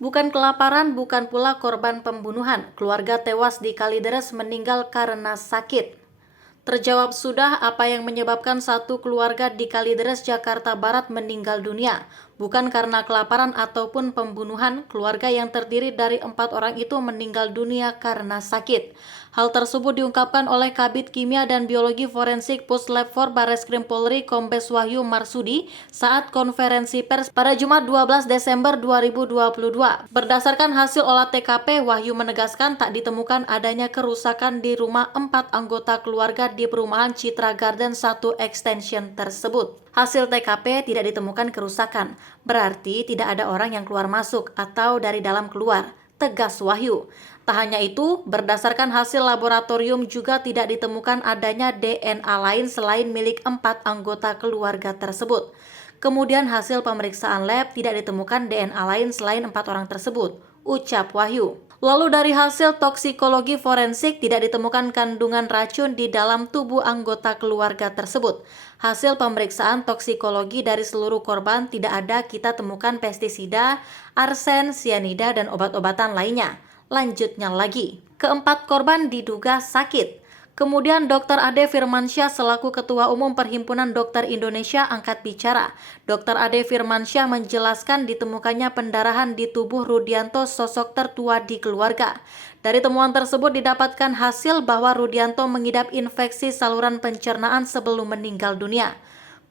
Bukan kelaparan, bukan pula korban pembunuhan. Keluarga tewas di Kalideres meninggal karena sakit. Terjawab sudah apa yang menyebabkan satu keluarga di Kalideres, Jakarta Barat meninggal dunia. Bukan karena kelaparan ataupun pembunuhan, keluarga yang terdiri dari 4 orang itu meninggal dunia karena sakit. Hal tersebut diungkapkan oleh Kabid Kimia dan Biologi Forensik Puslab 4 Barreskrim Polri Kombes Wahyu Marsudi saat konferensi pers pada Jumat 12 Desember 2022. Berdasarkan hasil olah TKP, Wahyu menegaskan tak ditemukan adanya kerusakan di rumah 4 anggota keluarga di perumahan Citra Garden 1 Extension tersebut. Hasil TKP tidak ditemukan kerusakan, berarti tidak ada orang yang keluar masuk atau dari dalam keluar, tegas Wahyu. Tak hanya itu, berdasarkan hasil laboratorium juga tidak ditemukan adanya DNA lain selain milik 4 anggota keluarga tersebut. Kemudian hasil pemeriksaan lab tidak ditemukan DNA lain selain 4 orang tersebut, ucap Wahyu. Lalu dari hasil toksikologi forensik tidak ditemukan kandungan racun di dalam tubuh anggota keluarga tersebut. Hasil pemeriksaan toksikologi dari seluruh korban tidak ada kita temukan pestisida, arsen, sianida, dan obat-obatan lainnya. Lanjutnya lagi, keempat korban diduga sakit. Kemudian Dr. Ade Firmansyah selaku Ketua Umum Perhimpunan Dokter Indonesia angkat bicara. Dr. Ade Firmansyah menjelaskan ditemukannya pendarahan di tubuh Rudianto, sosok tertua di keluarga. Dari temuan tersebut didapatkan hasil bahwa Rudianto mengidap infeksi saluran pencernaan sebelum meninggal dunia.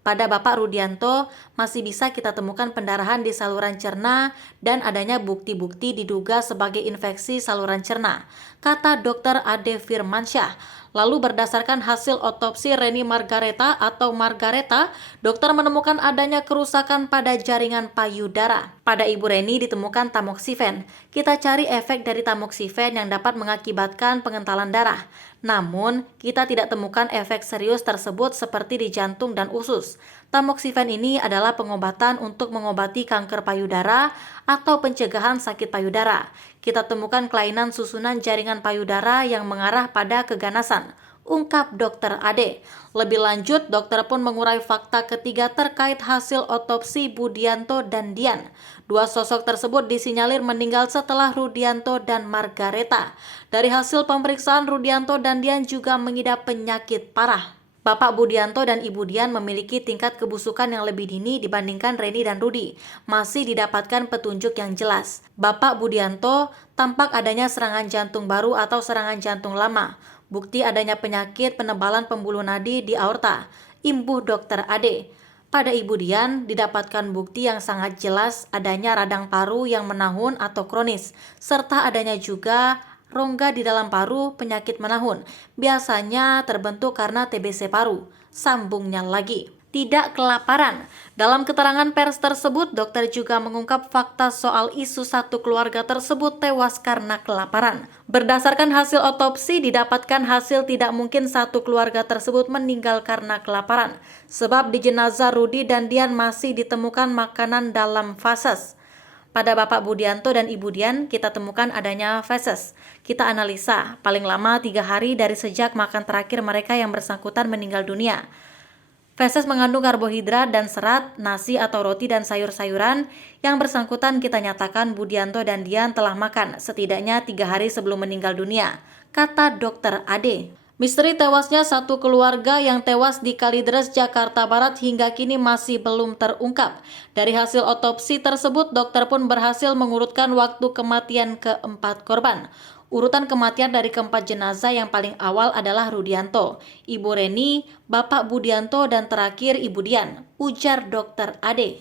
Pada Bapak Rudianto masih bisa kita temukan pendarahan di saluran cerna dan adanya bukti-bukti diduga sebagai infeksi saluran cerna, kata Dr. Ade Firmansyah. Lalu berdasarkan hasil otopsi Reni Margareta atau Margareta, dokter menemukan adanya kerusakan pada jaringan payudara. Pada Ibu Reni ditemukan tamoksifen. Kita cari efek dari tamoksifen yang dapat mengakibatkan pengentalan darah. Namun, kita tidak temukan efek serius tersebut seperti di jantung dan usus. Tamoksifen ini adalah pengobatan untuk mengobati kanker payudara atau pencegahan sakit payudara. Kita temukan kelainan susunan jaringan payudara yang mengarah pada keganasan, ungkap Dr. Ade. Lebih lanjut, dokter pun mengurai fakta ketiga terkait hasil otopsi Budianto dan Dian. Dua sosok tersebut disinyalir meninggal setelah Rudianto dan Margareta. Dari hasil pemeriksaan, Rudianto dan Dian juga mengidap penyakit parah. Bapak Budianto dan Ibu Dian memiliki tingkat kebusukan yang lebih dini dibandingkan Reni dan Rudi. Masih didapatkan petunjuk yang jelas. Bapak Budianto tampak adanya serangan jantung baru atau serangan jantung lama. Bukti adanya penyakit penebalan pembuluh nadi di aorta, imbuh Dr. Ade. Pada Ibu Dian didapatkan bukti yang sangat jelas adanya radang paru yang menahun atau kronis, serta adanya juga rongga di dalam paru penyakit menahun, biasanya terbentuk karena TBC paru. Sambungnya lagi, tidak kelaparan. Dalam keterangan pers tersebut, dokter juga mengungkap fakta soal isu satu keluarga tersebut tewas karena kelaparan. Berdasarkan hasil otopsi, didapatkan hasil tidak mungkin satu keluarga tersebut meninggal karena kelaparan, sebab di jenazah Rudi dan Dian masih ditemukan makanan dalam vases. Pada Bapak Budianto dan Ibu Dian, kita temukan adanya feses. Kita analisa, paling lama 3 hari dari sejak makan terakhir mereka yang bersangkutan meninggal dunia. Feses mengandung karbohidrat dan serat, nasi atau roti dan sayur-sayuran. Yang bersangkutan kita nyatakan Budianto dan Dian telah makan setidaknya 3 hari sebelum meninggal dunia, kata Dr. Ade. Misteri tewasnya satu keluarga yang tewas di Kalideres, Jakarta Barat hingga kini masih belum terungkap. Dari hasil otopsi tersebut, dokter pun berhasil mengurutkan waktu kematian keempat korban. Urutan kematian dari keempat jenazah yang paling awal adalah Rudianto, Ibu Reni, Bapak Budianto, dan terakhir Ibu Dian, ujar Dr. Ade.